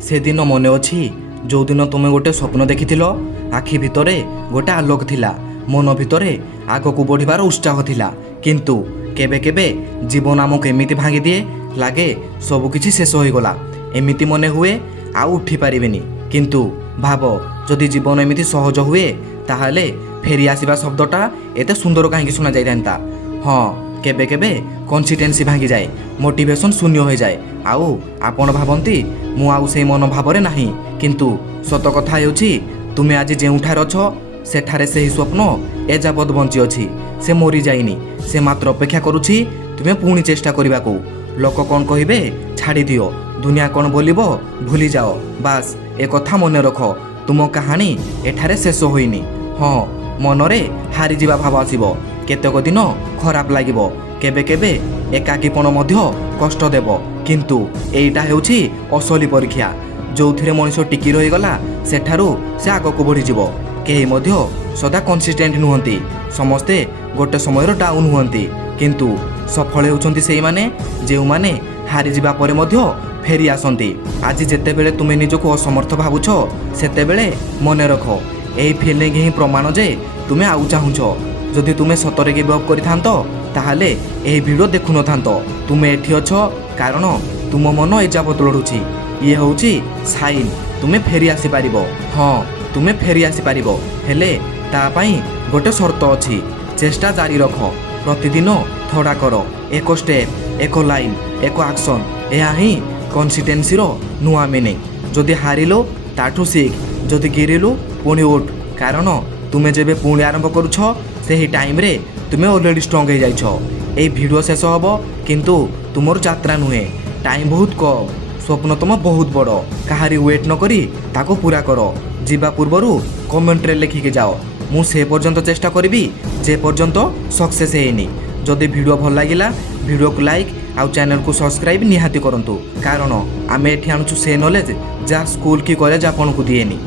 से दिन मने अच्छी जो दिन तुम गोटे स्वप्न देखिथिल आखि भितरे गोटे आलोक थिला मन भितरे आगक बढ़िबार उत्साह थिला किंतु केबे केबे जीवन आमको एमिति भांगी दिए लागे सबकिछि शेष हो गला एमिति मने हुए आउ उठी पारिबेनी किंतु भाव जदि जीवन एमिति सहज हुए ताहाले फेरी आसीबा शब्दटा एते सुंदर काहेकि सुना जाय थांता। हाँ केबे केबे कन्सिस्टेंसी भांगी जाए मोटिवेशन शून्य हो जाए आउ आपण भावंती मु आउ से मन भावरे नाही किंतु सत कथा हेउछि तुमे आज जेउठार अछ सेठारे सेही स्वप्न एजाबत बंची अछि से मरी जाइनी से मात्र अपेक्षा करुछि तुमे पुणी चेष्टा करबाकू लोक कौन कहिबे छाड़ी दियो दुनिया कौन बोलिबो भूली जाओ बास ए कथा मने रख तुम कहानी एठारे शेष होइनी। हाँ मनरे हारी जीवा भाव आसीबो केतेक दिन खराब लागिबो केबे केबे एकाकीपण मध्य कष्ट देव किंतु एइटा हेउछि असली परीक्षा जोथिरे मनुष्य टिकी रही गला सेठारू से आगक बढ़ी जीवो केही मध्य सदा कंसिस्टेंट नुहंती समस्ते गोटे समयर डाउन हुअंती किंतु सफल हेउछंती सेही माने जेउ माने हारी जीवा परे मध्य फेरी आसंती। आज जेते बेले तुमे निजको असमर्थ भाबुछ सेते बेले मने रखो एही फीलिंग ही प्रमाण जे तुमे आउ चाहुछ जदि तुमे सतरे गिव अप करिथांतो ताहाले एही वीडियो देखु नथांतो तुमे एठी अछ कारण तुम मन एजाबत लढुछि ये होउछि साइन तुमे फेरी आसी पारिबो। हाँ तुमे फेरी आसी पारिबो हेले ता पई गोटे शर्त अछि चेष्टा जारी रख प्रतिदिन थोड़ा करो एक स्टेप एक लाइन एक एक्शन यह ही कंसिस्टेंसी रो नुआ मीनिंग जदि हारिलो ताठू सीख जदि गिरिलु पुणी उठ कारण तुमे जेबे पुणी आरंभ करुछ सेही टाइम रे तुमे ऑलरेडी स्ट्रांग हो जाइछ एई वीडियो शेष हबो किंतु तुमर यात्रा नुहे टाइम बहुत कम स्वप्न तुम बहुत बड़ कहारी वेट न करी ताको पूरा करो जीवा पूर्वरु कमेंट रे लिखिके जाओ मु से पर्यंत चेष्टा करी जे पर्यंत सक्सेस हेनी। जदि वीडियो भल लागिला वीडियो को लाइक आउ चैनल को सब्सक्राइब निहाती करंतु कारण आमे एठी आणुछु से नॉलेज जा स्कूल की कॉलेज आपन को दिएनी।